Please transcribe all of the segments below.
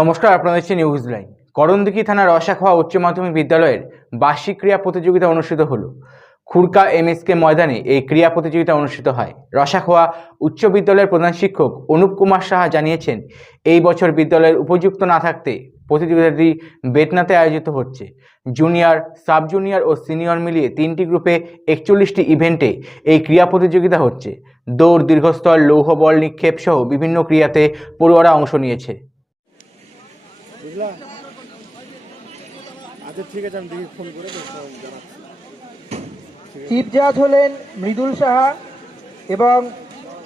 নমস্কার আপনাদের হচ্ছে নিউজ লাইন থানার রসাখোয়া উচ্চ মাধ্যমিক বিদ্যালয়ের বার্ষিক ক্রীড়া প্রতিযোগিতা অনুষ্ঠিত হলো। খুরকা এমএসকে ময়দানে এই ক্রীড়া প্রতিযোগিতা অনুষ্ঠিত হয়। রসাখোয়া উচ্চ বিদ্যালয়ের প্রধান শিক্ষক অনুপ কুমার সাহা জানিয়েছেন, এই বছর বিদ্যালয়ের উপযুক্ত না থাকতে প্রতিযোগিতাটি বেতনাতে আয়োজিত হচ্ছে। জুনিয়র সাব জুনিয়র ও সিনিয়র মিলিয়ে তিনটি গ্রুপে একচল্লিশটি ইভেন্টে এই ক্রীড়া প্রতিযোগিতা হচ্ছে। দৌড়, দীর্ঘস্থল, লৌহ, বল নিক্ষেপ সহ বিভিন্ন ক্রিয়াতে পড়ুয়ারা অংশ নিয়েছে। বুঝলা আচ্ছা ঠিক আছে আমি দেখি ফোন করে জানাচ্ছি। চিফ জাজ হলেন মৃদুল সাহা এবং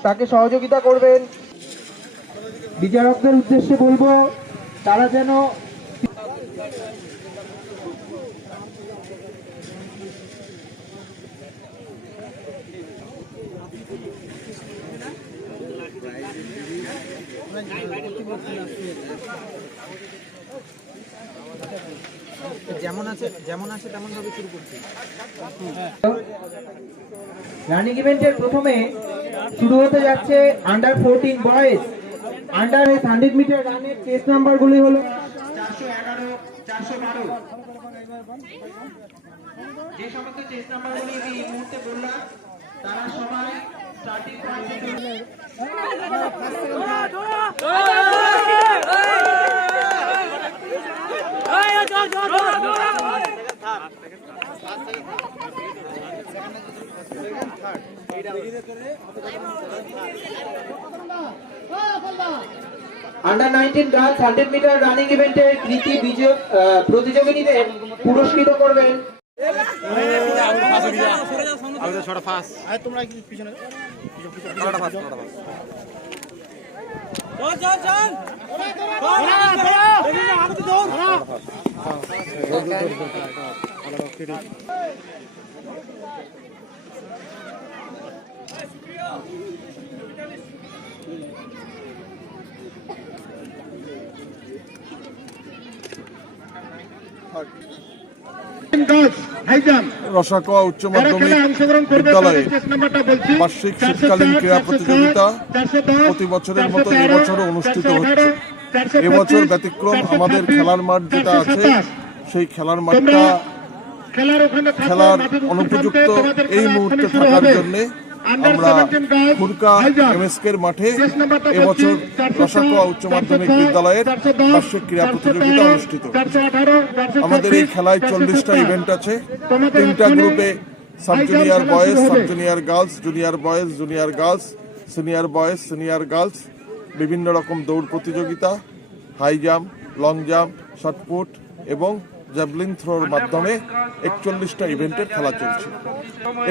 তাকে সহযোগিতা করবেন। বিচারকদের উদ্দেশ্যে বলব তারা যেন যেমন আছে যেমন আছে তেমন ভাবে শুরু করছি। রানিং ইভেন্টের প্রথমে শুরু হতে যাচ্ছে under fourteen boys under hundred metre রানের চেস নাম্বারগুলি হলো চারশো এগারো, চারশো বারো। যে সমস্ত চেস নাম্বারগুলি আমি এই মুহূর্তে বললাম, তারা সবাই starting point under nineteen girls hundred metre running ইভেন্টের কৃতি বিজয় প্রতিযোগিনীদের পুরস্কৃত করবেন রসাকোয়া উচ্চ মাধ্যমিক বিদ্যালয়ে বার্ষিক শীতকালীন ক্রীড়া প্রতিযোগিতা প্রতি বছরের মতো এবছরও অনুষ্ঠিত হচ্ছে। এবছর ব্যতিক্রম আমাদের খেলার মাঠ যেটা আছে সেই খেলার মাঠটা খেলার অনুপযুক্ত এই মুহূর্তে থাকার জন্য আমরা খুরকা এমএসকের মাঠে এবছর রসাকোয়া উচ্চ মাধ্যমিক বিদ্যালয়ের বার্ষিক ক্রীড়া প্রতিযোগিতা অনুষ্ঠিত। আমাদের এই খেলায় চল্লিশটা ইভেন্ট আছে। তিনটা গ্রুপে sub junior boys sub junior girls junior boys junior girls senior boys senior girls বিভিন্ন রকম দৌড় প্রতিযোগিতা high jump long jump shot put এবং জ্যাভলিন থ্রোর মাধ্যমে একচল্লিশটা ইভেন্টের খেলা চলছে।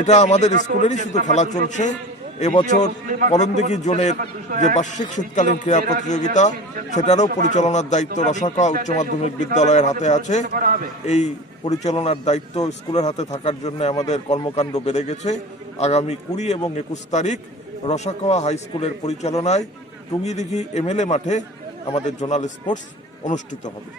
এটা আমাদের স্কুলেরই শুধু খেলা চলছে। এবছর করণদিঘি জোনের যে বার্ষিক শীতকালীন ক্রীড়া প্রতিযোগিতা, সেটারও পরিচালনার দায়িত্ব রসাকা উচ্চ মাধ্যমিক বিদ্যালয়ের হাতে আছে। এই পরিচালনার দায়িত্ব স্কুলের হাতে থাকার জন্য আমাদের কর্মকাণ্ড বেড়ে গেছে। আগামী কুড়ি এবং একুশ তারিখ রসাকাওয়া হাই স্কুলের পরিচালনায় টুঙ্গিদিঘি এমএলএ মাঠে আমাদের জোনাল স্পোর্টস অনুষ্ঠিত হবে।